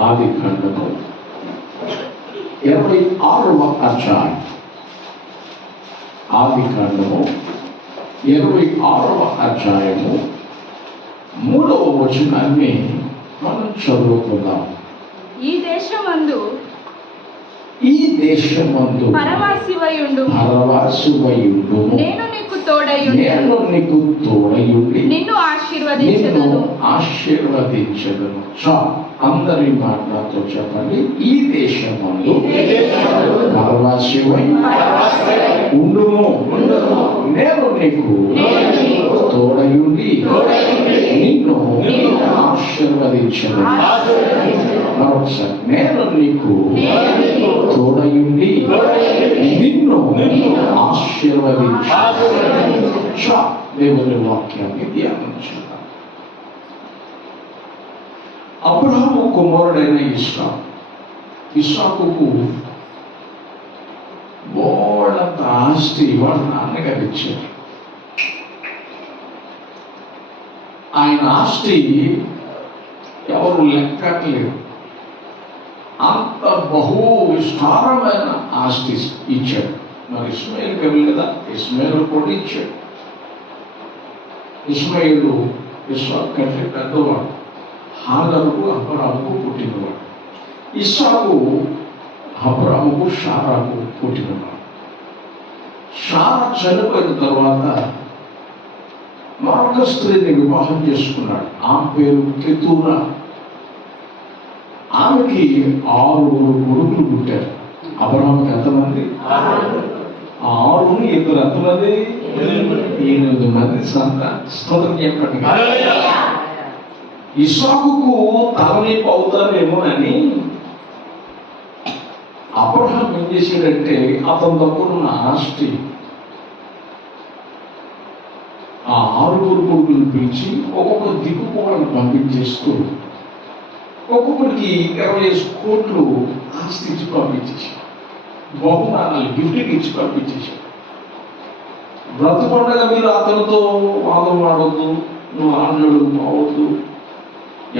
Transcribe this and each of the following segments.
ఆది కాండము 26వ అధ్యాయం. ఆది కాండము 26వ అధ్యాయము 3వ వచనాన్ని మనం చదువుకుందాం. ఈ దేశమందు పరవాసివయుండు, నేను నీకు తోడయుండి నిన్ను ఆశీర్వదించెదను. అందరి మాటలతో చెప్పండి. ఈ దేశమందు పరవాసివై ఉండుము, నేను నీకు తోడయుండి నిన్ను ఆశీర్వదించెదను. మరొకసారి, నేను నీకు తోడయుండి నిన్ను ఆశీర్వదించు. దేవుని వాక్యాన్ని ధ్యానించుదాం. అబ్రహాము కుమారుడైన ఇస్సాకుకు బోళ్ళంత ఆస్తి వాళ్ళ నాన్నగారు ఇచ్చారు. ఆయన ఆస్తి ఎవరు లెక్కట్లేదు. అంత బహు విస్తారమైన ఆస్తి ఇచ్చాడు. మరి ఇస్మాయిల్ కవి కదా, ఇస్మాయిల్ కూడా ఇచ్చాడు. ఇస్మాయిలు ఇస్సాకు కంటే పెద్దవాడు. హాగరుకు అబ్రాముకు పుట్టినవాడు. ఇస్సాకు అబ్రాముకు షారాకు పుట్టినవాడు. షారా చనిపోయిన తర్వాత మరొక స్త్రీని వివాహం చేసుకున్నాడు. ఆమె పేరు కెతూరా. ఆమెకి 6 కొడుకులు పుట్టారు. అబ్రాహాముకి ఎంతమంది? 6 ఇద్దరు ఎంతమంది? 8 మంది సంతానం. స్తోత్రం చెప్పండి. ఇస్సాకుకు తలనీపు అవుతారేమో అని అబ్రహాం ఏం చేశాడంటే అతని దగ్గర ఉన్న ఆస్తి ఆ 6 కొడుకులను పిలిచి ఒక్కొక్క దిక్కుకోవడానికి పంపించేస్తూ ఒక్కొక్కరికి 25 కోట్లు ఆస్తి ఇచ్చి పంపించేశాడు. బహుమానాలు గిఫ్ట్కి ఇచ్చి పంపించేశాడు. బ్రతుకుండగా మీరు అతనితో వాదం ఆడొద్దు, నువ్వు ఆడలు పోవద్దు,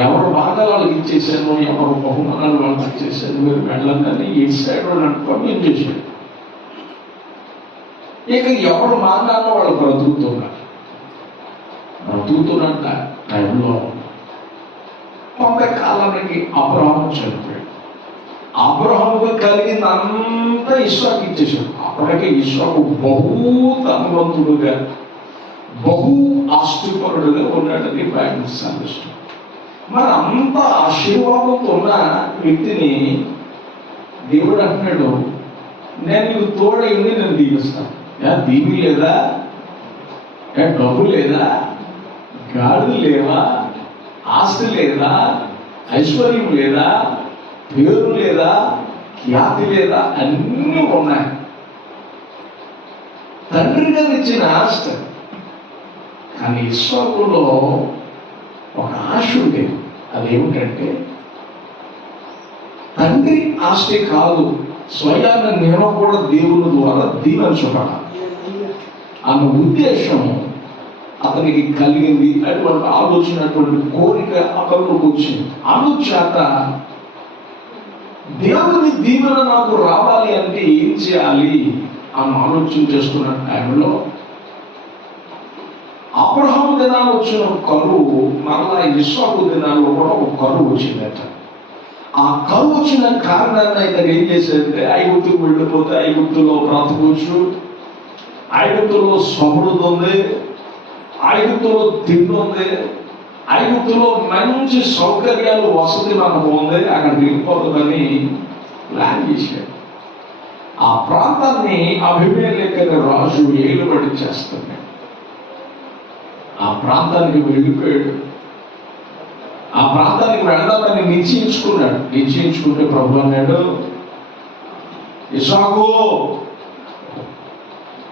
ఎవరు బాగా వాళ్ళకి ఇచ్చేసాను, ఎవరు బహుమానాలు వాళ్ళకి ఇచ్చేసాను, మీరు వెళ్ళండి ఈ సైడ్ నడుపుకొని ఏం చేశాడు. ఇక ఎవరు మానాల్లో వాళ్ళు బ్రతుకుతున్న టైంలో కొంతకాలానికి అబ్రహాము చనిపోయాడు. అబ్రహాముకు కలిగిందంతా ఇస్సాకు ఇచ్చేసాడు. అప్పటికే ఇస్సాకు బహు ధనవంతుడుగా బహు ఆస్తిపరుడుగా ఉన్నాడని బైబిల్ సాధిస్తుంది. మరి అంత ఆశీర్వాదంతో ఉన్న వ్యక్తిని దేవుడు అంటున్నాడు, నేను నీకు తోడైంది నేను దీవిస్తాను. దీవి లేదా, డబ్బు లేదా, గాడులు లేవా, ఆస్తి లేదా, ఐశ్వర్యం లేదా, పేరు లేదా, ఖ్యాతి లేదా, అన్నీ ఉన్నాయి. తండ్రి గారు ఇచ్చిన ఆస్తి. కానీ ఇస్సాకులో ఒక ఆశ ఉండేది. అదేమిటంటే తండ్రి ఆస్తి కాదు, స్వయాన్ని నేను కూడా దేవుని ద్వారా దీవించబడాలి అన్న ఉద్దేశం అతనికి కలిగింది. అటువంటి ఆలోచన, అటువంటి కోరిక అతనిలోకి వచ్చింది. అందుచేత దేవుని దీవెన నాకు రావాలి అంటే ఏం చేయాలి అని ఆలోచన చేస్తున్న టైంలో అబ్రహాము దినాలు వచ్చిన కరువు మరలా ఇస్సాకు దినాల్లో కూడా ఒక కరువు వచ్చిందట. ఆ కరువు వచ్చిన కారణాన్ని అయితే ఏం చేసేదంటే ఐగుప్తుకు వెళ్ళిపోతే ఐగుప్తులో బ్రతకొచ్చు, ఐగుప్తులో సమృద్ధి ఉంది, ఐగుప్తులో తిండి ఉంది, ఐగుప్తులో మంచి సౌకర్యాలు వసతి మనకు ఉంది, అక్కడికి వెళ్ళిపోతుందని ప్లాన్ చేశాడు. ఆ ప్రాంతాన్ని అభిమేలెకు అనే రాజు ఏలుబడి చేస్తున్నాడు. ఆ ప్రాంతానికి వెళ్ళిపోయాడు. ఆ ప్రాంతానికి వెళ్దామని నిశ్చయించుకున్నాడు. నిశ్చయించుకుంటే ప్రభు అన్నాడు, ఇస్సాకు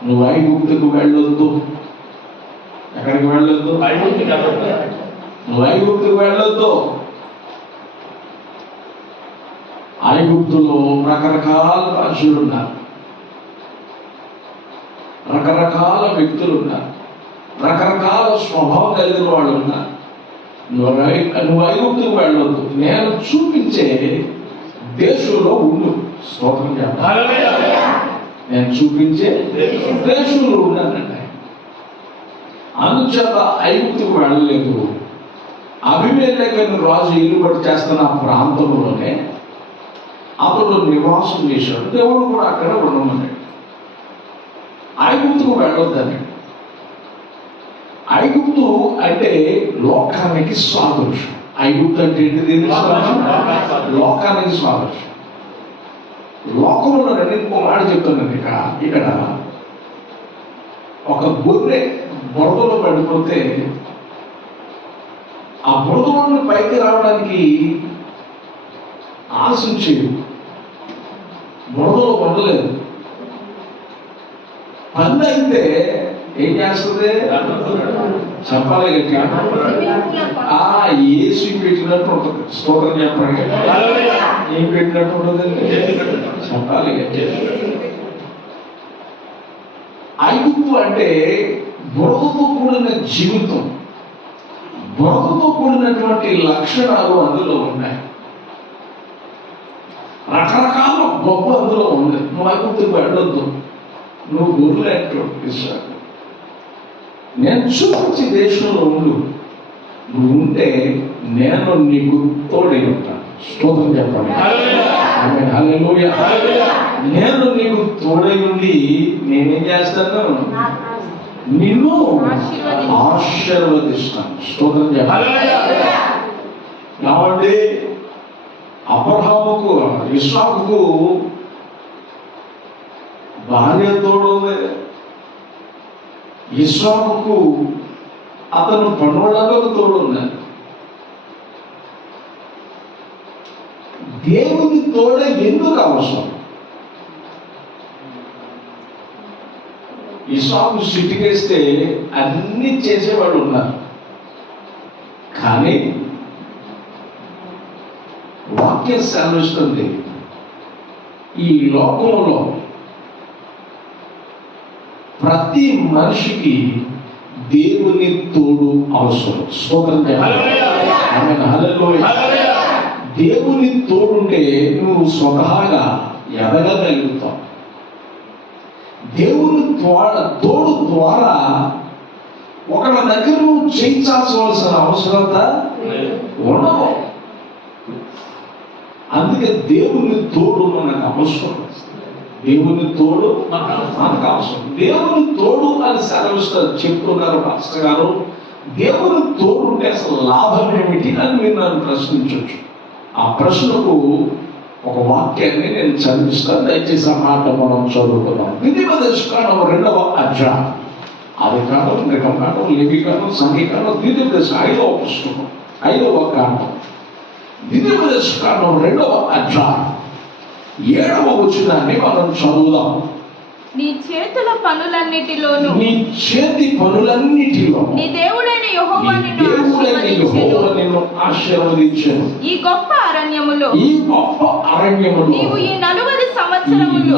నువ్వు ఐగుప్తుకు వెళ్ళొద్దు. ఎక్కడికి వెళ్ళొద్దు? నువ్వు ఐగుప్తుకు వెళ్ళొద్దు. ఐగుప్తులో రకరకాల రాజులు ఉన్నారు, రకరకాల వ్యక్తులు ఉన్నారు, రకరకాల స్వభావం కలిగిన వాళ్ళు ఉన్నారు, నువ్వు ఐగుప్తుకు వెళ్ళొద్దు, నేను చూపించే దేశంలో ఉండు. స్తోత్రం చెప్పాలి. నేను చూపించే దేశంలో ఉన్నానండి. అందుచేత ఐగుప్తుకు వెళ్ళలేదు. అబీమెలెకు రాజు ఏలుబడి చేస్తున్న ఆ ప్రాంతంలోనే అతడు నివాసం చేశాడు. దేవుడు కూడా అక్కడ ఉండమన్నాడు. ఐగుప్తుకు వెళ్ళొద్దని. ఐగుప్తు అంటే లోకానికి సాదృశ్యం. ఐగుప్తు అంటే ఏంటిది? లోకానికి సాదృశ్యం. లోకంలో నేను ఇంకో మాట చెప్తున్నాను. ఇక్కడ ఒక గొర్రె బురదలో పడిపోతే ఆ బురదలో పైకి రావడానికి ఆశించేది, బురదలో పడలేదు. పంది అయితే ఏం చేస్తుంది? చెప్పాలి గట్టిగా. ఏసు పెట్టినట్టు ఉంటుంది. స్తోత్రం చెప్పండి. ఏం పెట్టినట్టు ఉంటుంది? చెప్పాలి గట్టిగా. ఐగుప్తు అంటే బురదతో కూడిన జీవితం, బురదతో కూడినటువంటి లక్షణాలు అందులో ఉన్నాయి. రకరకాల గొప్ప అందులో ఉంది. నువ్వు ఐగుప్తుకు వెళ్ళొద్దు, నువ్వు గొర్రెలు ఇస్తాడు. నేను చూపించే దేశంలో ఉండు. నువ్వు ఉంటే నేను నీకు తోడై ఉంటాను. స్తోత్రం చెప్పండి. హల్లెలూయా. నేను నీకు తోడై ఉండి నేనేం చేస్తాను? నిన్ను ఆశీర్వదిస్తాను. స్తోత్రం చెప్పండి. కాబట్టి అబ్రహాముకు, ఇస్సాకుకు భార్య తోడుంది. ఇస్సాకుకు అతను పనులకు తోడున్నారు. దేవుని తోడ ఎందుకు అవసరం? ఇస్సాకు సిటికేస్తే అన్ని చేసేవాళ్ళు ఉన్నారు. కానీ వాక్యం సెలవిస్తుంది, ఈ లోకంలో ప్రతి మనిషికి దేవుని తోడు అవసరం. స్తోత్రం చెప్పాలి. హల్లెలూయా. దేవుని తోడుంటే నువ్వు స్వతహాగా ఎదగగలుగుతావు. దేవుని తోడు ద్వారా ఒకళ్ళ దగ్గర నువ్వు చేయించాల్సిన అవసరత ఉండదు. అందుకే దేవుని తోడు మనకు అవసరం. దేవుని తోడు మనకు అవసరం. దేవుని తోడు అని సెలవిస్తారు, చెప్తున్నారు పాస్టర్ గారు. దేవుని తోడు ఉంటే అసలు లాభం ఏమిటి అని మీరు నన్ను ప్రశ్నించవచ్చు. ఆ ప్రశ్నకు ఒక వాక్యాన్ని నేను చదివిస్తాను. దయచేసి ఆ మాట మనం చదువుకున్నాం. ద్వితీయోపదేశకాండం 2వ అధ్యాయం. ఆదికాండం, నిర్గమకాండం, లేవికాండం, సంఖ్యాకాండం, ద్వితీయోపదేశ 5వ పుస్తకం 5వ కాండం. ద్వితీయోపదేశకాండం 2వ అధ్యాయం 7వ వచనాన్ని మనం చదువుదాం. నీ చేతుల పనులన్నిటిలోను, నీ చేతి పనులన్నిటిలో నీ దేవుడైన యెహోవా నిన్ను ఆశీర్వదించెను. ఈ గొప్ప అరణ్యములో నీవు ఈ 40 సంవత్సరములు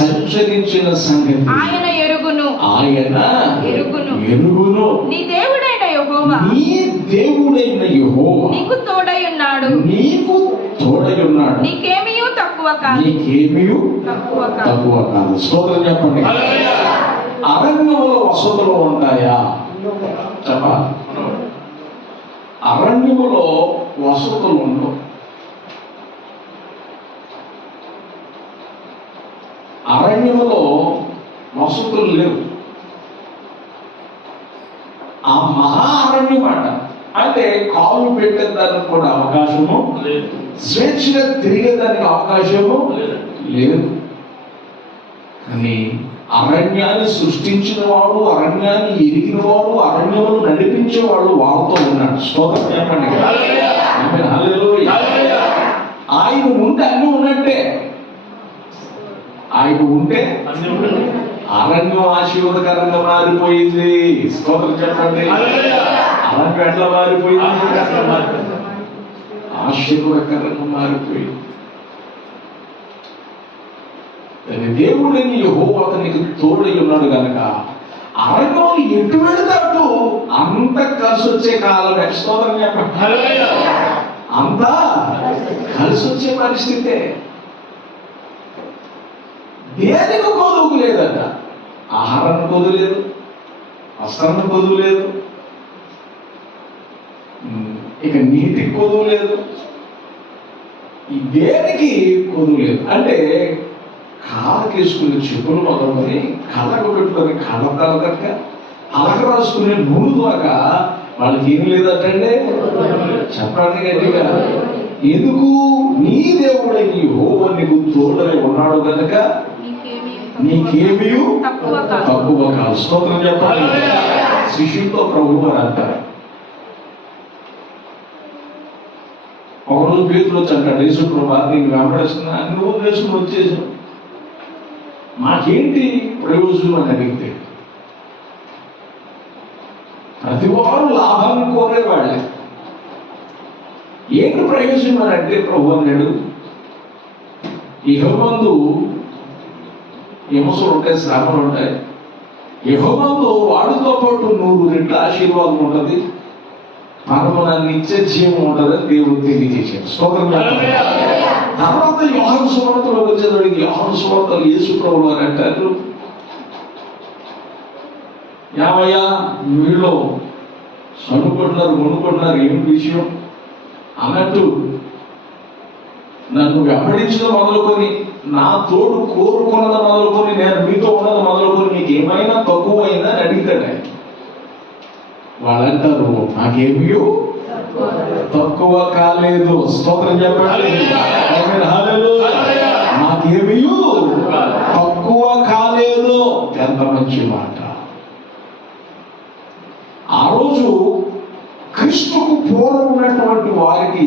సంచరించిన సంగతి ఆయన ఎరుగును. నీ దేవుడైన యెహోవా నీకు తోడై ఉన్నాడు. నీకేమీయూ తక్కువ కాదు. తక్కువ కాదు. స్తోత్రం చెప్పండి. అరణ్యములో వసతులు ఉంటాయా? చెప్పాలి. అరణ్యములో వసతులు ఉండవు. అరణ్యములో వసతులు లేవు. ఆ మహా అరణ్యం అంట. అంటే కాలు పెట్టేదానికి కూడా అవకాశము లేదు. స్వేచ్ఛగా తిరిగేదానికి అవకాశము లేదు. కానీ అరణ్యాన్ని సృష్టించిన వాడు, అరణ్యాన్ని ఎరిగిన వాడు, అరణ్యమును నడిపించే వాడు వాళ్ళతో ఉన్నాడు. స్తోత్రం చెప్పండి. హల్లెలూయా. ఆయన ఉంటే అన్ని ఉన్నట్టే. ఆయన ఉంటే అరణ్యం ఆశీర్వాదకరంగా మారిపోయింది. స్తోత్రం చెప్పండి. అరణ్యం ఎట్లా మారిపోయింది? ఆశీర్వాదకరంగా మారిపోయింది. దేవుడిని యెహోవా అతనికి తోడై ఉన్నాడు కనుక అరణ్యంలో ఎటు వెళితే అటు అంత కలిసి వచ్చే కాలం స్తోత్రం చెప్పండి. అంతా కలిసి వచ్చే పరిస్థితే. దేనికి కొదువు లేదట. ఆహారానికి కొదువు లేదు, వస్త్రానికి కొదువు లేదు, ఇక నీటికి కొదువు లేదు, ఈ దేనికి కొదువు లేదు. అంటే కాళ్ళకి వేసుకునే చెప్పులు మొదలుకొని కళ్ళకు పెట్టుకొని కళ్ళద్దాల దాకా అలక రాసుకునే నూనె దాకా వాళ్ళకి ఏం లేదటండి. చెప్పండి గట్టిగా. ఎందుకు? నీ దేవుడే యెహోవా నీకు తోడై ఉన్నాడు కనుక నీకేమీ తక్కువ కాదు. స్తోత్రం చెప్పాలి. శిష్యులతో ప్రభువు వారు అంటారు. ఒకరోజు పేతురు వచ్చి అంటాడు, యేసు ప్రభువా నేను వెంబడిస్తున్నా, నువ్వు వేసుకుని వచ్చేసావు, మాకేంటి ప్రయోజనం అని అడిగితే ప్రతి వారు లాభాన్ని కోరేవాళ్ళే. ఏంటి ప్రయోజనం అని అంటే ప్రభు అన్నాడు, యెహోవామందు హింసలు ఉంటాయి, శ్రమలు ఉంటాయి. యెహోవామందు వాడితో పాటు 100 రెట్ల ఆశీర్వాదం ఉంటుంది, పరమ నిత్య జీవం ఉంటుందని దేవుడు తెలియజేశాడు. స్తోత్రం. తర్వాత యోహాను సువార్తలో వచ్చేవాడికి యోహాను సువార్తలు యేసు ప్రభువు వారు అంటారు, యావయ్యా వీళ్ళు చదువుకుంటున్నారు, కొనుక్కుంటున్నారు, ఏం విషయం అన్నట్టు నన్ను వెంబడించడం మొదలుకొని, నా తోడు కోరుకున్నది మొదలుకొని, నేను మీతో ఉన్నది మొదలుకొని మీకు ఏమైనా తక్కువైందా అని అడిగితాడు ఆయన. వాళ్ళంటారు నాకేమీ తక్కువ కాలేదు. స్తోత్రం చెప్పండి. నాకేమీ తక్కువ కాలేదు. ఎంత మంచి మాట. ఆ రోజు క్రీస్తుకు పూర్వం ఉన్నటువంటి వారికి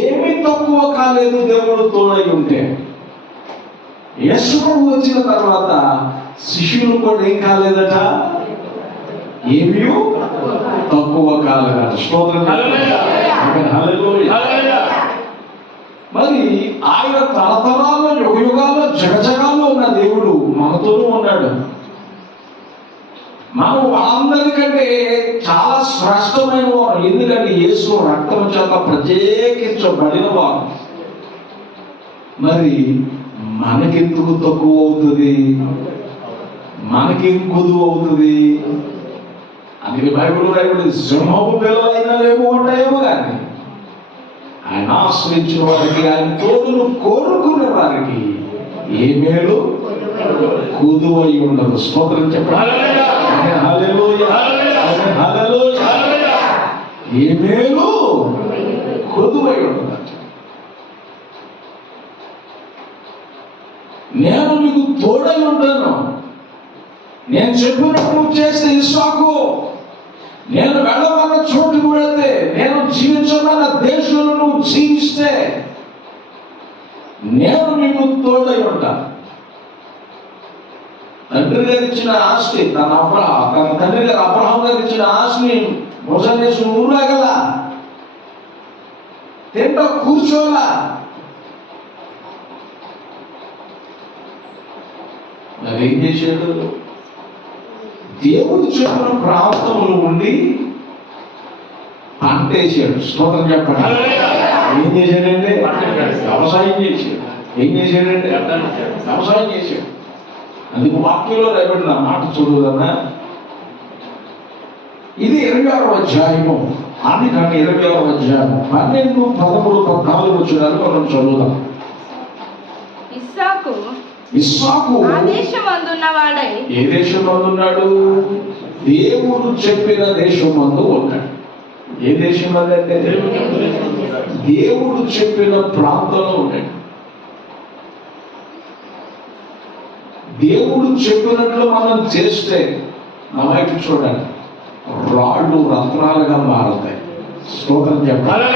ఏమీ తక్కువ కాలేదు దేవుడు తోడై ఉంటే. యేసు ప్రభువు వచ్చిన తర్వాత శిష్యులు కూడా ఏం కాలేదట, ఏమీ తక్కువ కాలేదట. స్తోత్రం. మరి ఆయన తరతరాల్లో యుగయుగాల్లో జగజగాల్లో ఉన్న దేవుడు మనతోనూ ఉన్నాడు. మనం అందరికంటే చాలా శ్రేష్టమైన వారు. ఎందుకంటే యేసు రక్తం చేత ప్రత్యేకించబడిన వారు. మరి మనకెందుకు తక్కువ అవుతుంది, మనకేం కొదువు అవుతుంది? అందుకే బైబిల్ రాయబడింది, సింహపు పిల్లలైనా లేవు ఉంటాయేమో కానీ ఆయన ఆశ్రయించిన వారికి, ఆయన తోడును కోరుకునే వారికి ఏ మేలు కొదువై ఉండదు. స్తోత్రం చెప్పండి. ఏ మేలు కొదువై ఉండదు. నేను నీకు తోడై ఉంటాను, నేను చెప్పినట్టు నువ్వు చేస్తే ఇస్సాకు, నేను వెళ్ళమన్న చోటుకు వెళితే, నేను జీవించమన్న దేశంలో నువ్వు జీవిస్తే నేను నీకు తోడై ఉంటాను. తండ్రి గారు ఇచ్చిన ఆస్తి, తన తండ్రి గారు అబ్రహాం గారు ఇచ్చిన ఆస్తిని మోసం చేసి ఊరాగల తింటా కూర్చోలా. మరి ఏం చేశాడు? దేవుడు చెప్పిన ప్రాంతంలో ఉండి పంట వేసాడు. స్తోత్రం చెప్పండి. ఏం చేశాడంటే వ్యవసాయం చేశాడు. ఏం చేశాడంటే వ్యవసాయం చేశాడు. అందుకు వాక్యంలో రాయబడిన మాట చదువుదన్నా. ఇది 26వ అధ్యాయము. అది కానీ 26వ అధ్యాయం 12, 13, 14 వచనాలు మనం చదువుదాం. ఇస్సాకు ఆ దేశమందున్నవాడై, ఏ దేశమందున్నాడు? దేవుడు చెప్పిన దేశమందు ఉన్నాడు. ఏ దేశం అంటే దేవుడు చెప్పిన ప్రాంతంలో ఉన్నాడు. దేవుడు చెప్పినట్లు మనం చేస్తే నా వైపు చూడండి, రాళ్ళు రత్నాలుగా మారుతాయి. స్తోత్రం చెప్పాలి.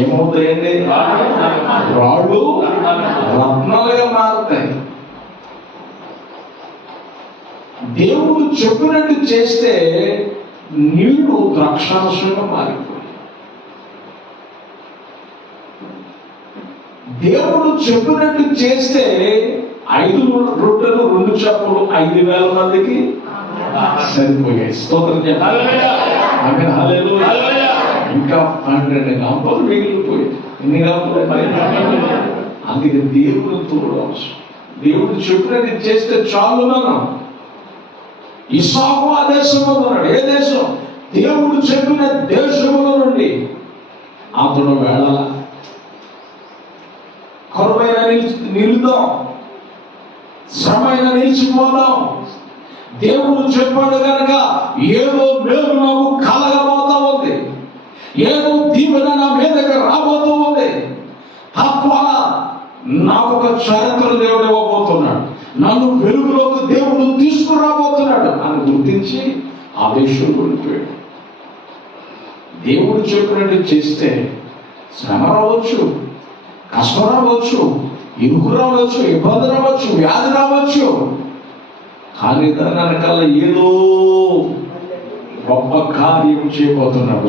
ఏమవుతాయండి? రాళ్ళు రత్నాలుగా మారుతాయి. దేవుడు చెప్పినట్టు చేస్తే నీళ్లు ద్రాక్షారసంగా మారిపోయి, దేవుడు చెప్పినట్టు చేస్తే 5 రొట్టెలు 2 చేపలు 5,000 మందికి సరిపోయాయి. స్తోత్రం చెప్పాలి. ఆమేన్, హల్లెలూయా. ఇంకా 12 గంపలు మిగిలిపోయాయి. ఎన్ని గంపలు? అందుకే దేవుడు తోడు అవసరం. దేవుడు చెప్పినది చేస్తే చాలు. మనం ఇస్సాకు ఆ దేశంలో ఉన్నాడు. ఏ దేశం? దేవుడు చెప్పిన దేశంలో నుండి అతడు వెళ్ళాల. కరువైన నిలుద్దాం, శ్రమైన నిలిచిపోదాం. దేవుడు చెప్పాడు కనుక ఏదో మేలు నాకు కలగబోతా ఉంది, ఏదో దీవెన నా మీదకి రాబోతూ ఉంది. తద్వారా నాకు ఒక చరిత్ర దేవుడు ఇవ్వబోతున్నాడు, నన్ను వెలుగులోకి దేవుడు తీసుకురాబోతున్నాడు అని గుర్తించి ఆ దేశం వెళ్ళిపోయాడు. దేవుడు చెప్పినట్టు చేస్తే శ్రమ రావచ్చు, కష్టం రావచ్చు, ఇరుకు రావచ్చు, ఇబ్బంది రావచ్చు, వ్యాధి రావచ్చు. కానీ దాని వెనకాల ఏదో గొప్ప కార్యం చేయబోతున్నాడు.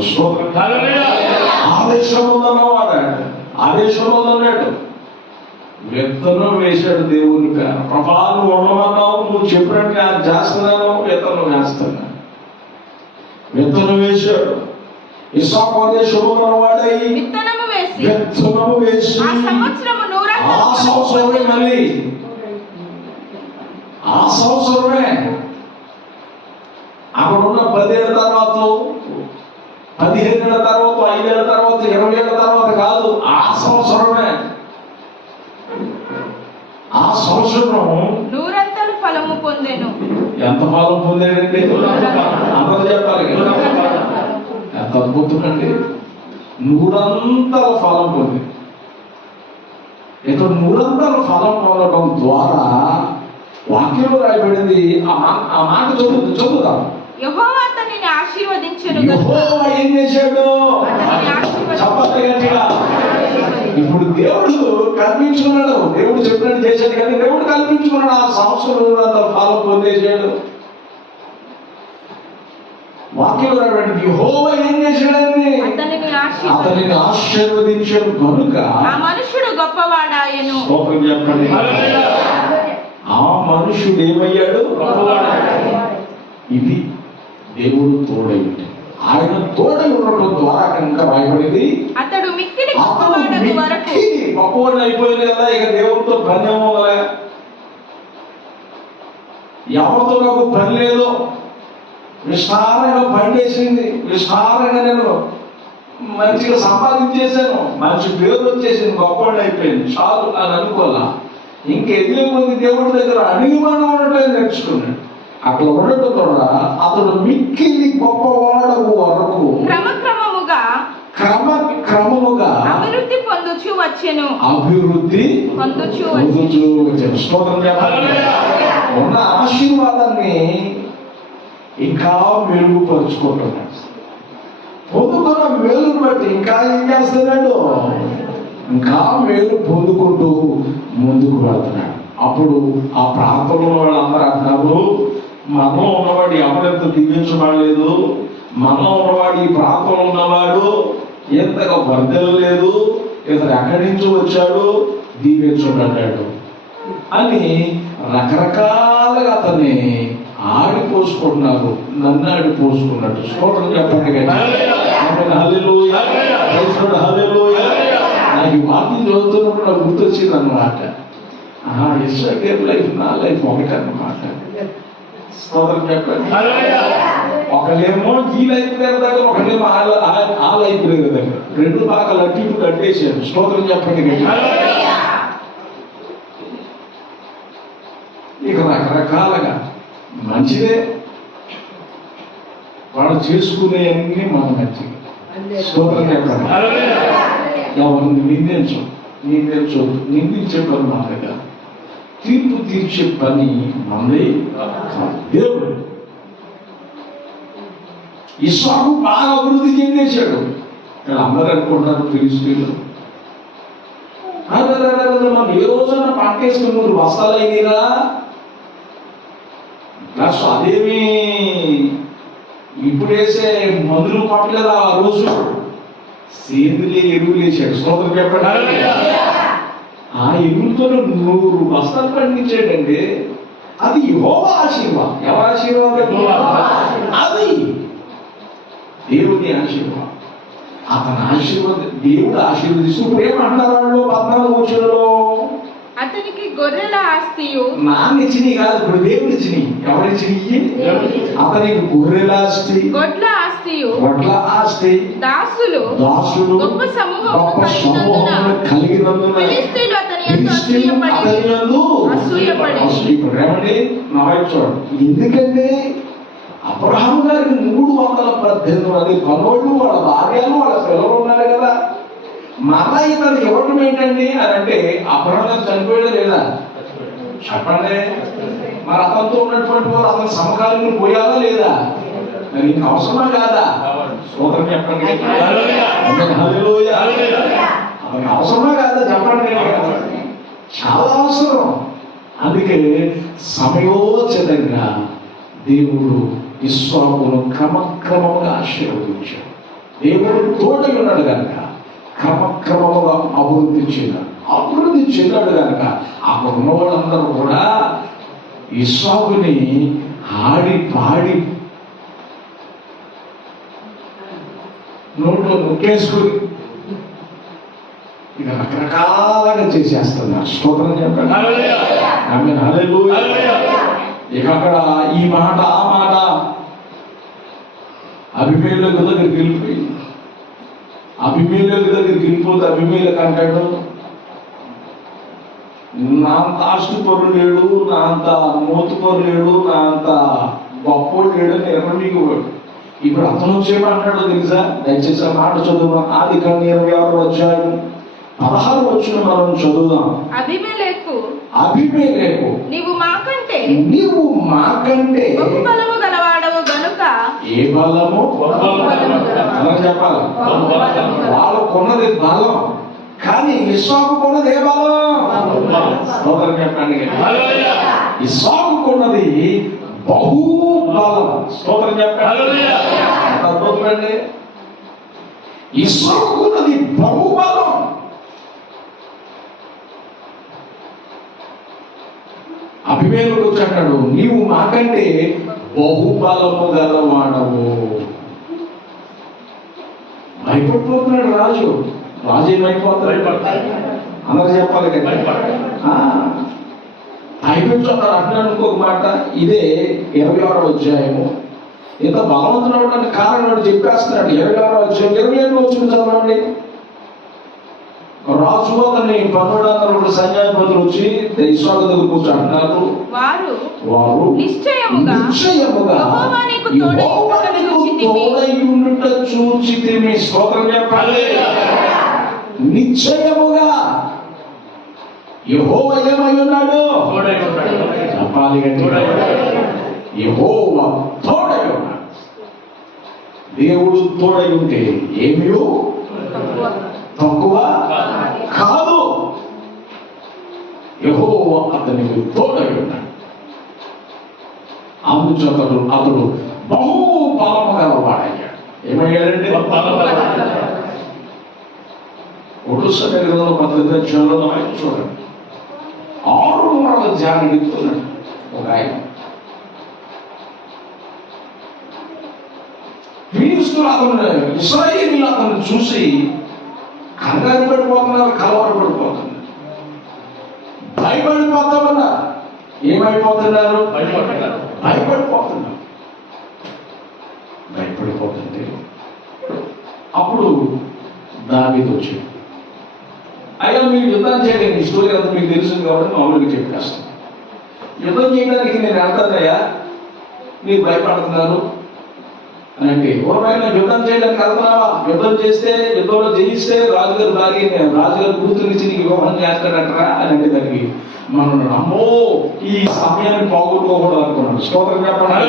ఆదేశంలో ఉన్నవాడు, ఆదేశంలో ఉన్నాడు. విత్తనం వేశాడు దేవుని పేరు. ప్రభా నువ్వు ఉండమన్నావు, నువ్వు చెప్పినట్టు ఆయన చేస్తున్నాను, విత్తనం వేస్తున్నాను. విత్తనం వేశాడు. ఇస్సాకు దేశంలో ఉన్నవాడై విత్తనము వేసి ఆ సంవత్సరమే, మళ్ళీ ఆ సంవత్సరమే అక్కడ ఉన్న 10 ఏళ్ళ తర్వాత, 15 ఏళ్ళ తర్వాత, 5 ఏళ్ళ తర్వాత, 20 ఏళ్ళ తర్వాత కాదు, ఆ సంవత్సరమే. ఆ సంవత్సరం 100 ఫలము పొందెను. ఎంత ఫలం పొందాడండి? అందరూ చెప్పాలి. ఎంత అద్భుతమండి! 100 ఫలం పొంది. ఇక్కడ 100 ఫలం పొందడం ద్వారా వాక్యంలో రాయబడింది. ఆ మాట చదువుతాం. యెహోవా అతనిని ఆశీర్వదించెను. యెహోవా ఏం చేశాడు? చెప్పండి గట్టిగా. ఇప్పుడు దేవుడు కల్పించుకున్నాడు. దేవుడు చెప్పినట్టు చేశాడు, కానీ దేవుడు కల్పించుకున్నాడు. ఆ సంవత్సరం 100 ఫలం పొందేశాడు. వాక్యంలో రాయబడింది యెహోవా ఏం చేశాడని? అతనిని ఆశీర్వదించాడు కనుక ఆ మనుషుడు గొప్పవాడాయెను. చెప్పండి. ఆ మనుషుడు ఏమయ్యాడు? ఇది దేవుడు తోడై ఉంటాడు. ఆయన తోడై ఉండటం ద్వారా కనుక రాయబడింది అతడు మిక్కిలి గొప్పవాడగు వరకు. గొప్పవాడు అయిపోయింది కదా, ఇక దేవుడితో పని ఏమోలే, ఎవరితో నాకు పని లేదు, విస్తారంగా పండేసింది, విస్తారంగా నేను మంచిగా సంపాదించేశాను, మంచి పేరు వచ్చేసింది, గొప్పవాడు అయిపోయింది, చాలు అని అనుకోవాలా. ఇంకెదిగే కొద్ది దేవుడి దగ్గర అడిగి మనం ఉండటం నేర్చుకున్నాడు. అట్లా ఉండటం ద్వారా అతడు మిక్కిలి గొప్పవాడగు వరకు క్రమక్రమముగా అభివృద్ధి పొందుచు వచ్చెను. స్తోత్రం చెప్పాలి. ఉన్న ఆశీర్వాదాన్ని ఇంకా మెరుగుపరుచుకుంటున్నాడు. పొందుకున్న మేలును బట్టి ఇంకా ఏం చేస్తున్నాడు? ఇంకా మేలు పొందుకుంటూ ముందుకు వెళ్తున్నాడు. అప్పుడు ఆ ప్రాంతంలో వాళ్ళందరూ అంటారు, మనలో ఉన్నవాడు ఎవరెంత దీవించబడలేదు, మనలో ఉన్నవాడు ఈ ప్రాంతంలో ఉన్నవాడు ఎంతగా వర్ధలేదు, ఇతను ఎక్కడి నుంచి వచ్చాడు, దీవించబడ్డాడు అని రకరకాలుగా అతన్ని ఆడిపోసుకుంటున్నారు. నన్ను ఆడిపోసుకున్నట్టు. స్తోత్రం చెప్పండి. హల్లెలూయా, హల్లెలూయా. నాకు ఈ వాక్యం చదువుతున్నప్పుడు నాకు గుర్తొచ్చింది అన్నమాట. ఇస్రాయేల్ లైఫ్ నా లైఫ్ ఒకటి అన్నమాట. స్తోత్రం చెప్పండి. ఒకళ్ళేమో ఈ లైఫ్ దగ్గర దగ్గర, ఒకళ్ళేమో ఆ లైఫ్ దగ్గర దగ్గర, 2 భాగాలు అట్టి ఇప్పుడు కట్టేసారు. స్తోత్రం చెప్పండి. ఇక రకరకాలుగా మంచిదే, వాళ్ళు చేసుకునే అన్ని మనం మంచిగా. స్తోత్రం చెప్పండి. ఎవరిని నిందించే పని మనగా, తీర్పు తీర్చే పని మనదే కాదు, దేవుడు. ఇస్సాకు బాగా అభివృద్ధి చెందేశాడు. అందరూ అనుకుంటారు ఫిలిష్తీయులు, మనం ఏ రోజున పంటేసుకుని బస్తాలు అయినరా, ప్లస్ అదేమి ఇప్పుడు వేసే మందులు కొట్టలేదు. ఆ రోజు సేంద్రియ ఎరువులు వేసాడు. స్తోత్రం చెప్పండి. ఆ ఎరువులతో 100 బస్తాలు పండించాడండి. అది యెహోవా ఆశీర్వాదం. ఎవరి ఆశీర్వాదం? అది దేవుని ఆశీర్వాదం. అతని ఆశీర్వాదం దేవుడు ఆశీర్వదిస్తూ ఇప్పుడు ఏమంటున్నారు వాళ్ళు 14వ వచనంలో? అతనికి గొర్రెల ఆస్తియు నాన్నిచ్చిని కాదు, ఇప్పుడు దేవుడు ఇచ్చిని. ఎవరిచ్చిని? అతనికి గొర్రెల ఆస్తి, గొడ్ల ఆస్తియు, వడ్ల ఆస్తి, దాసులు గొప్ప సమూహమును కలిగినందున ఫిలిష్తీయులు అతని యందు అసూయపడి ఏమండి నా వైపు చూడండి. ఎందుకంటే అబ్రహాము గారికి 318 మంది పనోళ్ళు, వాళ్ళ భార్యలు, వాళ్ళ పిల్లలు ఉన్నారు కదా. మరలా ఇతను ఇవ్వటం ఏంటండి అని అంటే, అబ్రహాము గారు చనిపోయాడు లేదా? చెప్పండి. మరి అతనితో ఉన్నటువంటి వారు అతని సమకాలీనులు పోయారా లేదా? మరి ఇంక అవసరమా కాదా? సోదరుని చెప్పండి. హల్లెలూయా. అతనికి అవసరమా కాదా? చెప్పండి. చాలా అవసరం. అందుకే సమయోచితంగా దేవుడు ఇస్సాకును క్రమక్రమంగా ఆశీర్వదించాడు. దేవుడు తోడై ఉన్నాడు కనుక క్రమక్రమంగా అభివృద్ధి చెందాడు కనుక అక్కడ ఉన్న వాళ్ళందరూ కూడా ఇస్సాకుని ఆడి పాడి నోట్లో నొక్కేసుకుని ఇక రకరకాలుగా చేసేస్తున్నారు. స్తోత్రం చెప్పండి. ఆమేన్. హల్లెలూయా. ఇక అక్కడ ఈ మాట ఆ మాట అభిమేలెకు దగ్గరికి వెళ్ళిపోయి అభిమేలెకు అంటాడు, నా అంత ఆస్తిపరుడు లేడు, నా అంత మోతుపరు లేడు, నా అంత గొప్పోడు లేడు అని నిర్ణయించుకోడు. ఇప్పుడు అతను చేయమంటాడు తెలుసా? దయచేసి ఆ మాట చదువు. ఆదికాండం 26వ అధ్యాయం 16వ వచనం మనం చదువుదాం. అబీమెలెకు నీవు మాకంటే బహు బలము గలవాడవు గనుక. ఏ బలము? అలా చెప్పాలి. వాళ్ళకున్నది బలం, కానీ ఇస్సాకుకున్నది ఏ బలం? స్తోత్రం చెప్పండి. ఇస్సాకుకున్నది బహు బలం. స్తోత్రం చెప్పండి. అద్భుతమండి. ఇస్సాకుకున్నది బహుబలం. అభిమేలుడు వచ్చి అంటాడు, నీవు మాకంటే బహుబలము గలవాడవు. భయపడిపోతున్నాడు రాజు. ఏమైపోతాడు? అందరూ చెప్పాలి కదా. అయిపోయించున్నారు అంటున్నాడు. ఇంకొక మాట ఇదే 26వ అధ్యాయము. ఇంత బలవంతుడు అవడానికి కారణం చెప్పేస్తున్నాడు. 26వ అధ్యాయం 27వ వచనం చదవండి. రాజు అతన్ని పన్నుడందరూ సైన్యాధిపతులు వచ్చి ఇస్సాకు దగ్గర కూర్చుంటున్నారు. వారు నిశ్చయముగా యెహోవా నీకు తోడై ఉండుట చూచితిమి. స్తోత్రం చెప్పాలి. నిశ్చయముగా యెహోవా ఏమై ఉన్నాడు? చెప్పాలి. యెహోవా తోడై ఉన్నాడు. దేవుడు తోడై ఉంటే ఏమీ తక్కువ కాదు. యెహోవా అతనికి తోడై ఉన్నాడు. అందుచేత అతడు బహు బలము గలవాడయ్యాడు. ఏమయ్యాడంటే ఒడుసలో 18వ చూడండి. 6 మూరల ధ్యానం ఎత్తున్నాడు ఒక ఆయన. ఫిలిష్తీయులు అతను, ఇశ్రాయేలీయులు అతను చూసి కంగారు పడిపోతున్నారు, కలవర పడిపోతున్నారు, భయపడిపోతామన్నారు. ఏమైపోతున్నారు? భయపడిపోతుంటే అప్పుడు దావీదు వచ్చాడు. అయ్యా మీరు యుద్ధం చేయలేని స్టోరీ అంతా మీకు తెలుసు కాబట్టి మామూలుగా చెప్పేస్తాను. యుద్ధం చేయడానికి నేను వెళ్తానయ్యా, మీరు భయపడుతున్నారు అని అంటే, ఓరైనా యుద్ధం చేయడానికి వెళ్తున్నావా? యుద్ధం చేస్తే, యుద్ధంలో జయిస్తే రాజుగారి భార్య, రాజుగారి కూతురునిచ్చి నీకు వివాహం చేస్తాడట్రా అని అంటే దానికి మనం అమ్మో ఈ సమయాన్ని పోగొట్టుకోకూడదు అనుకున్నాడు. స్తోత్రం చెప్పండి.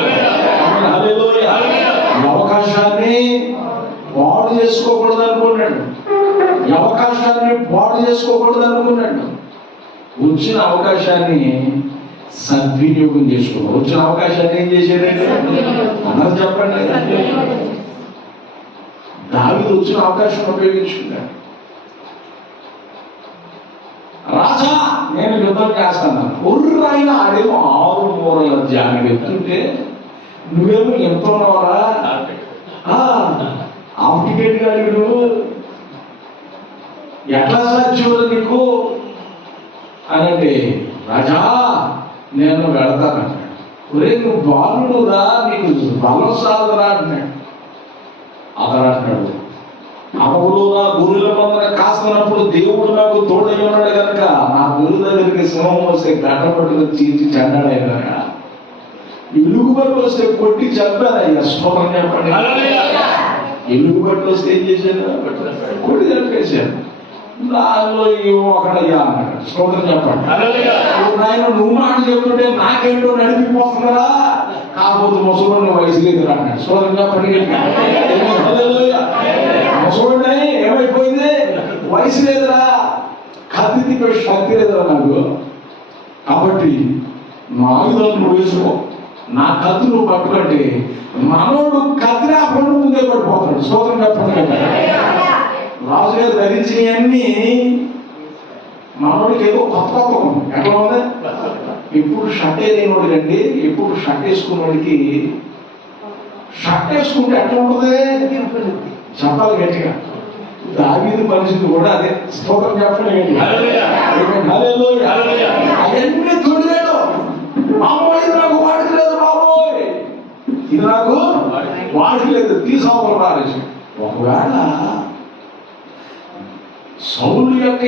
హల్లెలూయా. ఈ అవకాశాన్ని పాడు చేసుకోకూడదు అనుకున్నాడు. వచ్చిన అవకాశాన్ని సద్వినియోగం చేసుకున్నాడు. వచ్చిన అవకాశాన్ని ఏం చేశాడంటే అందరూ చెప్పండి. దావీదు వచ్చిన అవకాశం ఉపయోగించుకున్నాడు. యుద్ధం చేస్తాను. ఒర్రైన ఆడేమో 6 మూరల జాగ్రత్త ఎత్తుంటే నువ్వేమో ఎంత ఉన్నావరా, హాఫ్ టికెట్ గాడి నువ్వు ఎట్లా సాధ్యం నీకు అనంటే, రాజా నేను వెళతానంటాడు. ఒరే నువ్వు బాలుడు రా, నీకు బలం సాధరా అంటున్నాడు. అతనంటాడు, అమగులు నా గురుల మందన కాస్తున్నప్పుడు దేవుడు నాకు తోడై ఉన్నాడు కనుక నా గురు దగ్గరికి సింహం వస్తే గడ్డ పట్టుకు చీల్చి చెడ్డాడైనా, ఎలుగుబడి వస్తే కొట్టి చంపానయ్యా. స్తోత్రం చెప్పండి. ఎలుగుబడి వస్తే ఏం చేశాను? కొట్టి చంపేశాను. దానిలో ఒకడయ్యా అన్నాడు. స్తోత్రం చెప్పండి. ఆయన నువ్వు మాట చెప్తుంటే నాకేంటో నడిపిపోతున్నారా, కాకపోతే ముసలి వయసు లేదు అన్నాడు. స్తోత్రం చెప్పండి. ముసలి ఏమైపోయింది? వయసు లేదురా, కత్తి తిప్పే శక్తి లేదురా నాకు. కాబట్టి నా ఆయుధాలు నువ్వు వేసుకో, నా కత్తి నువ్వు పట్టుకుంటే మనోడు కత్తి రాకుండా ముందే పడిపోతాడు. స్తోత్రం చెప్పండి. రాజుగారు ధరించినవన్నీ మనోడికి ఏదో కొత్త ఉంది. ఎట్లా ఉంది? ఇప్పుడు షర్ట్ వేయనోడు కండి, ఇప్పుడు షర్ట్ వేసుకున్నోడికి షర్ట్ వేసుకుంటే ఎట్లా ఉంటుంది చెప్పాలి గట్టిగా. దావీదు పరిస్థితి కూడా అదే. స్తోత్రం చెప్పండి. అవన్నీ తొడిగాడు. మామూలు ఇది నాకు వాడికి లేదు, బాబోయ్ ఇది నాకు వాడికి లేదు, తీసుకోవాలి రారేసి. ఒకవేళ సౌలు యొక్క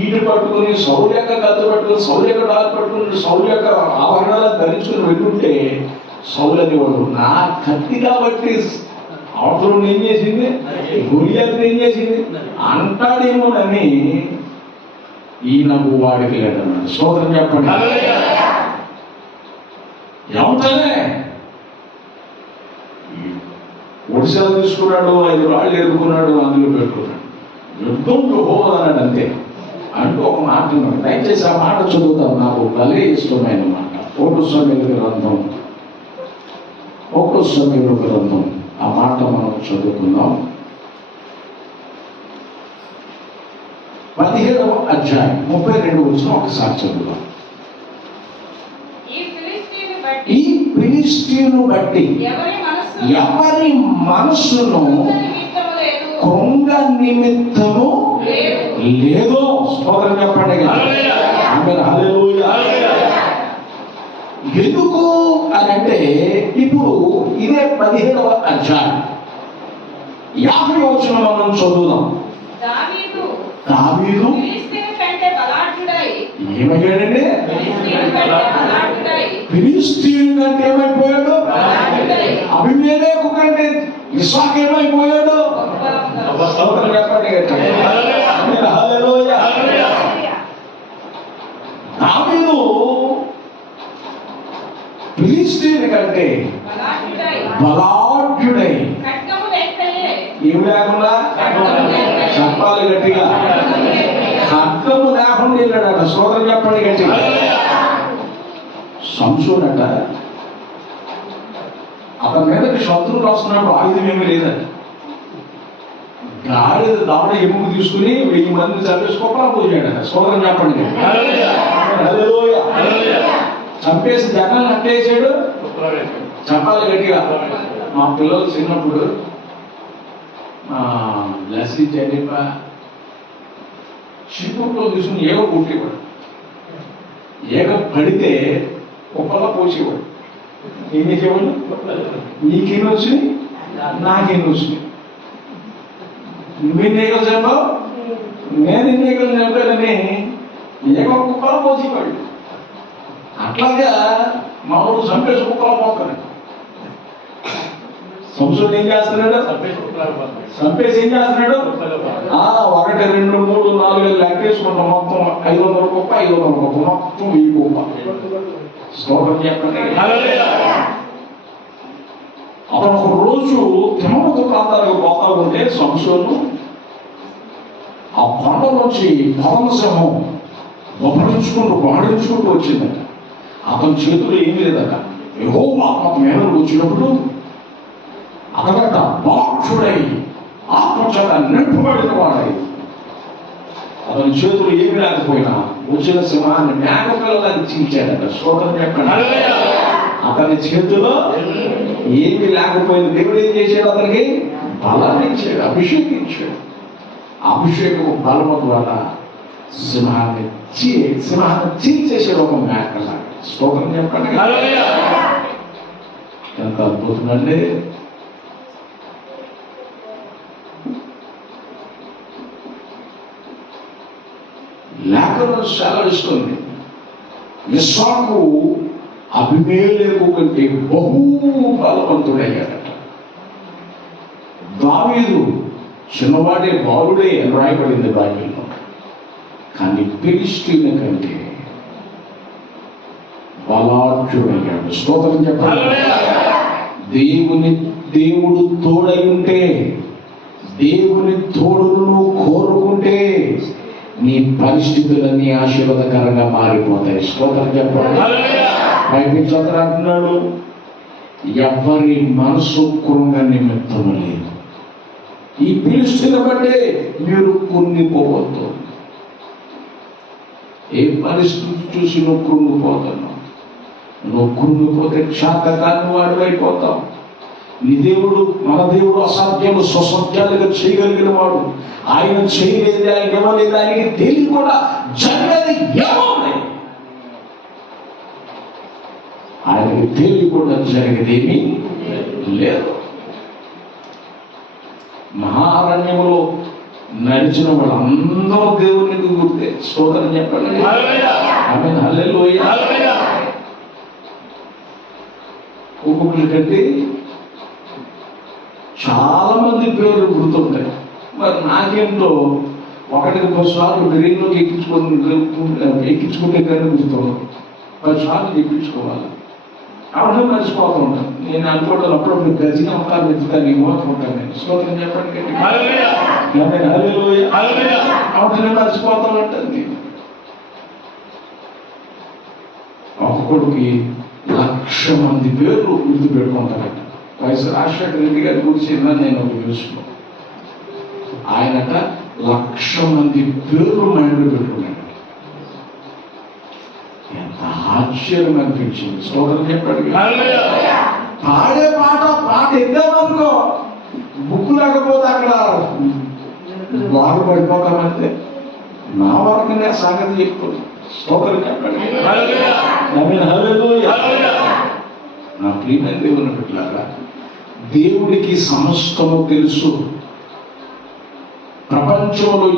ఈడు పట్టుకుని, సౌలు యొక్క కత్తి పట్టుకుని, సౌలు యొక్క డాలు పట్టుకుని, సౌలు యొక్క ఆభరణాలను ధరించుకుని వెళ్ళుంటే సౌలు అనేవాడు నా కత్తి కాబట్టి అవసరం ఏం చేసింది, గొలియాతు ఏం చేసింది అంటాడేమోనని ఈయనకు వాడికి లేదన్నాడు. స్తోత్రం చెప్పండి. ఏమంటానే ఒడిశాలు తీసుకున్నాడు, 5 రాళ్ళు ఎదుర్కొన్నాడు, అందులో పెట్టుకున్నాడు. యుద్ధం యెహోవాదన్నాడు అంతే అంటూ ఒక మాట ఉన్నాడు. దయచేసి ఆ మాట చదువుతాం, నాకు భలే ఇష్టమైన మాట. 1 సమూయేలు గ్రంథం, 1 సమూయేలు గ్రంథం ఆ మాట మనం చదువుకుందాం. 17వ అధ్యాయం 32వ వచనం ఒకసారి చదువుదాం. ఈ ఫిలిష్తీయును బట్టి ఎవరి మనస్సును కృంగ నిమిత్తము లేదో. స్తోత్రం చెప్పండి. ఎందుకు అని అంటే, ఇప్పుడు ఇదే 17వ అధ్యాయం 50వ వచనం మనం చదువుదాం. దావీదు ఏమయ్యాడండి? ఫిలిష్తీయుని కంటే ఏమైపోయాడు? అబీమెలెకు కంటే ఇస్సాకు ఏమైపోయాడు? దావీదు ఫిలిష్తీయుని కంటే బలాఢ్యుడై, ఏమి లేకుండా చెప్పాలి గట్టిగా, ఖడ్గము లేకుండా వెళ్ళాడట. స్తోత్రం చెప్పండి గట్టిగా. సంసోను అట, అతని మీదకి శత్రువులు వస్తున్నప్పుడు ఆయుధం ఏమీ లేదండి. గాడిద దావడ ఎముక తీసుకుని 1000 మందిని చంపేసుకోకుండా పోయాడట. స్తోత్రం చెప్పండి. చంపేసి జనాన్ని అట్టేసాడు. చెప్పాలి గట్టిగా. మా పిల్లలు చిన్నప్పుడు లస్సీ జనిప చిన్నప్పుడు తీసుకుని ఏగ కొట్టేవాడు. ఏగ పడితే కుక్కలా పోసేవాడు. ఏం చేసేవాడు? నీకేమి వచ్చినాయి, నాకేమి వచ్చినాయి, నువ్వెన్ని ఏగలు చంపావు, నేను ఎన్ని ఏగలు చంపానని ఏగ కుక్కలా పోసేవాడు. అట్లాగా మామూలు చంపేసి కుక్కలా పోతాడు. సంసోను ఏం చేస్తున్నాడు? చంపేసి ఏం చేస్తున్నాడు? 1 2 3 4 లెక్కేసుకుంటాం. మొత్తం 500 కుప్ప, 500 కుప్ప, మొత్తం 1000 కుప్ప. స్తోత్రం చెప్పండి. అతను ఒక రోజు తిమ్మకు ప్రాంతాలకు పోతా ఉంటే సంసోను ఆ కొండ నుంచి పవనసింహం బహరించుకుంటూ వచ్చిందట. అతని చేతులు ఏమీ లేదట. యెహోవా ఆత్మ మేనలు వచ్చినప్పుడు అతడట బాక్షుడై ఆత్మచేత నింపబడిన వాడై, అతని చేతులు ఏమి లేకపోయినా వచ్చిన సింహాన్ని మేకపిల్లలకు చీల్చాడట. స్తోత్రం చెప్పండి. అతని చేతిలో ఏమి లేకపోయింది. దేవుడు ఏం చేశాడు? అతనికి బలాన్ని ఇచ్చాడు, అభిషేకించాడు. అభిషేకం బలము ద్వారా సింహాన్ని చీల్చేసాడు ఒక మేకలా. స్తోత్రం చెప్పండి. ఎంత అద్భుతమండి. లేఖనం సెలవిస్తుంది, ఇస్సాకు అబీమెలెకు కంటే బహు బలవంతుడయ్యాడట. దావీదు చిన్నవాడే, బాలుడే అని రాయబడింది బైబిల్లో. కానీ ఫిలిష్తీయుల కంటే బలాఢ్యుడయ్యాడు. స్తోత్రం చెప్పాలి. దేవుడు తోడై ఉంటే, దేవుని తోడును కోరుకుంటే నీ పరిస్థితులన్నీ ఆశీర్వాదకరంగా మారిపోతాయి. స్తోత్రం చెప్పాలి. బైబిల్ చదువుతున్నాడు, ఎవరి మనసు కృంగ నిమిత్తం లేదు. ఈ పిలుస్తున్న బట్టే మీరు కృంగిపోవద్దు. ఏ పరిస్థితి చూసి నువ్వు కృంగిపోతున్నావు? నువ్వు కృంగిపోతే క్షాతకాన్ని వాడివైపోతావు. నీ దేవుడు, మన దేవుడు అసాధ్యము స్వసాధ్యాలుగా చేయగలిగిన వాడు. ఆయన చేయలేదు, ఆయన ఇవ్వలేదు, ఆయనకి తెలివి కూడా జరగదు. ఆయనకి తెలివి కూడా జరిగేదేమీ లేదు. మహారణ్యములో నడిచిన వాళ్ళందరూ దేవునికి గుర్తే. స్తోత్రం చెప్పండి. ఆమేన్, హల్లెలూయా. ఒక్కొక్కరి కంటే చాలా మంది పేర్లు గుర్తుంటాయి. మరి నాకేంటో ఒకటికి 10 సార్లు బ్రెయిన్లోకి ఎక్కించుకుంటే కానీ గుర్తున్నాను. 10 సార్లు ఎక్కించుకోవాలి. అప్పుడు మర్చిపోతూ ఉంటాను. నేను అనుకోవడం అప్పుడప్పుడు గజిన అవతారం ఎత్తుతాను, నేను అనుకుంటాను. నేను స్తోత్రం చెప్పండి. అప్పుడు మర్చిపోతూ ఉంటాను. ఒక్కొక్కడికి 1,00,000 మంది పేర్లు గుర్తు పెట్టుకుంటారట. వైఎస్ రాజశేఖర రెడ్డి గారి గురించి నేను ఒక న్యూస్లో, ఆయనట 1,00,000 మంది పేర్లు మైండ్లో పెట్టుకున్నాడు. ఎంత ఆశ్చర్యం అనిపించింది. స్తోత్రం చెప్పాడు. పాడే పాట ఎద్దామనుకో, బుక్ లేకపోతే అక్కడ బాగుపడిపోతామంటే నా వరకు నేను సంగతి చెప్తున్నాను. స్తోత్రం చెప్పండి. నా ప్రియమైన దేవుని బిడ్డలారా, దేవుడికి సమస్తము తెలుసు. ప్రపంచంలో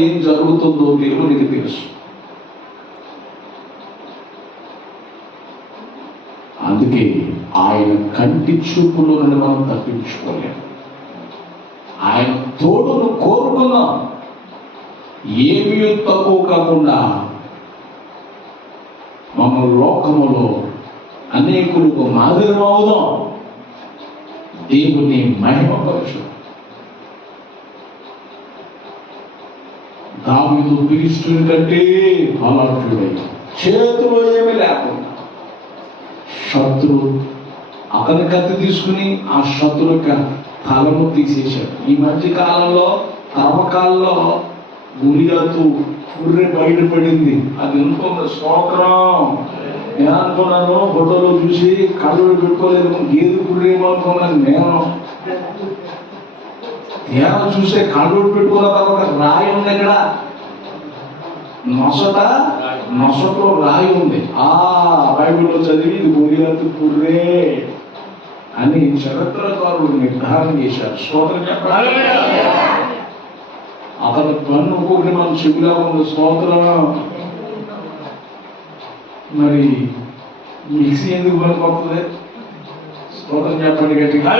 ఏం జరుగుతుందో దేవునికి తెలుసు. అందుకే ఆయన కంటి చూపులో నుండి మనం తప్పించుకోలేము. ఆయన తోడును కోరుకున్నాం. ఏమీ తక్కువ కాకుండా మమ్మల్ని లోకములో అనేకులకు మాదిరి అవుదాం. దేవుని మహిమపరచు. దావీదు ఫిలిష్తీయుని కంటే బలాఢ్యుడై, చేతిలో ఏమీ లేకుండా శత్రువు అతని కత్తి తీసుకుని ఆ శత్రువు యొక్క తలను తీసేశాడు. ఈ మధ్య కాలంలో తవ్వకాల్లో గురియాతు గుర్రె బయటపడింది. అది అనుకున్న స్తోత్రం. నేను అనుకున్నాను, ఫోటోలో చూసి కళ్ళు పెట్టుకోలేదు, గేదె గుర్రేమో అనుకున్నాను నేను. తీరా చూస్తే కళ్ళు పెట్టుకున్న తర్వాత రాయి ఉంది. ఇక్కడ నొసట్లో రాయి ఉంది. ఆ బైబిల్లో చదివి ఇది గురియాతు గుర్రే అని చరిత్రకారులు నిర్ధారణ చేశారు. స్తోత్రం చెప్పాలి. అతని పన్ను ఒకటి మనం చెవిలా ఉంది. స్తోత్రం. మరి మిక్సీ ఎందుకు పనికొస్తుంది? స్తోత్రం చెప్పండి గట్టిగా.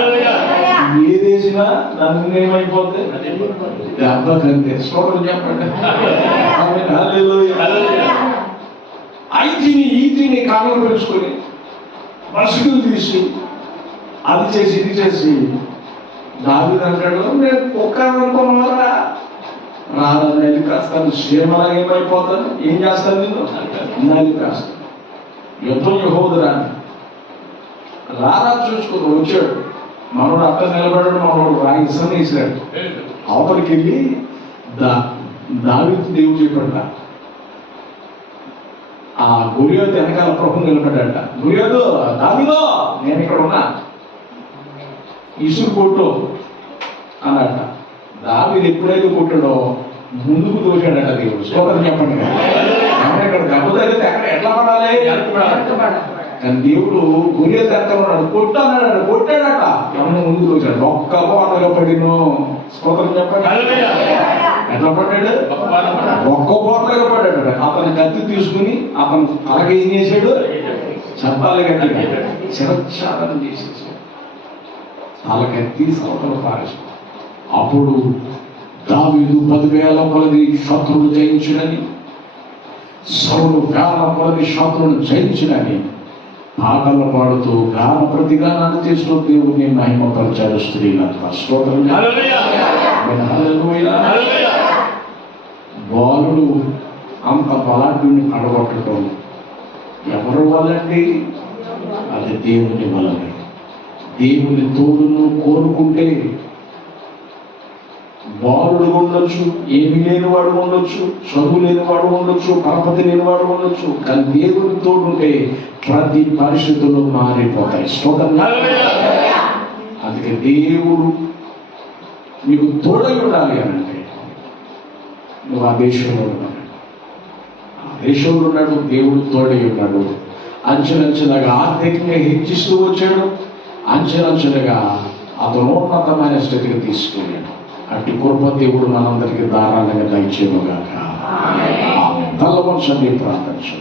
ఏదేసినా దాన్ని ఏమైపోతే దెబ్బకంతే. స్తోత్రం చెప్పండి. ఈతిని కాలం పెంచుకొని మనుషులు తీసి అది చేసి ఇది చేసి దావీదు అంటాడు, నేను కుక్క అనుకున్నారా, రాదా నలిపేస్తాను, శ్రీమలా ఏమైపోతాను, ఏం చేస్తాను, నేను నలిపేస్తాను. యుద్ధం యెహోవాది. రారా చూసుకుని వచ్చాడు. మనోడు అట్ట నిలబడాడు. మనోడు రాయిసం వేసాడు. అవతలికి వెళ్ళి దావీదు దేవుడు చెప్పాడు, ఆ గురియోతు వెనకాల ప్రభు నిలబడ్డాట. గురియోతు, దావీదో నేను ఇక్కడ ఉన్నా, ఇసురు కొట్టు అన్నట. దావీదు ఎప్పుడైతే కొట్టాడో ముందుకు దోశాడట దేవుడు. స్తోత్రం చెప్పండి. ఇక్కడ దెబ్బ తగిలితే ఎక్కడ ఎట్లా పడాలి? కానీ దేవుడు గురియోతు వెనకాల ఉన్నాడు, కొట్టు అన్నాడు, కొట్టాడట. ఎవరిని ముందుకు దోశాడు, ఒక్క బాటగా పడినో. స్తోత్రం చెప్పండి. ఎట్లా పడ్డాడు? ఒక్క పోట్లుగా పడ్డాడు. అతను కత్తి తీసుకుని అతను తలకి ఏం చేశాడు? చెప్పాలి కట్టి శిరచ్ఛాదనం చేసేసాడు. తలకెత్తి సవతలు పారేశాడు. అప్పుడు దావీదు 10,000 కొలది శత్రువులు జయించునని, సౌలు వేల కొలది శత్రువులను జయించునని పాటలు పాడుతూ గాన ప్రతిగానాలు చేస్తూ దేవుడిని మహిమపరిచారు స్త్రీలంతా. స్తోత్రం. బాలుడు అంత బలాఢ్యుని పడగొట్టడం ఎవరు వల్లండి? అది దేవుని వల్లనే. దేవుని తోడును కోరుకుంటే బాలుడు ఉండొచ్చు, ఏమి లేనివాడు ఉండొచ్చు, చదువు లేనివాడు ఉండొచ్చు, పరపతి లేనివాడు ఉండొచ్చు, కానీ దేవుని తోడుంటే ప్రతి పరిస్థితులు మారిపోతాయి. స్తోత్రం. అందుకే దేవుడు నీకు తోడై ఉండాలి అని అంటే నువ్వు ఆ దేశంలో ఉన్నాడు, ఆ దేశంలో ఉన్నాడు, దేవుడు తోడై ఉన్నాడు. అంచెలంచెలుగా ఆర్థికంగా హెచ్చిస్తూ వచ్చాడు, అంచెలంచెలుగా అతను ఉన్నతమైన స్థితికి తీసుకెళ్ళాడు. అట్టి కృప దేవుడు మనందరికీ ధారాళంగా దయచేయనుగాక. ఆమేన్. తల వంచండి, ప్రార్థన చేద్దాం.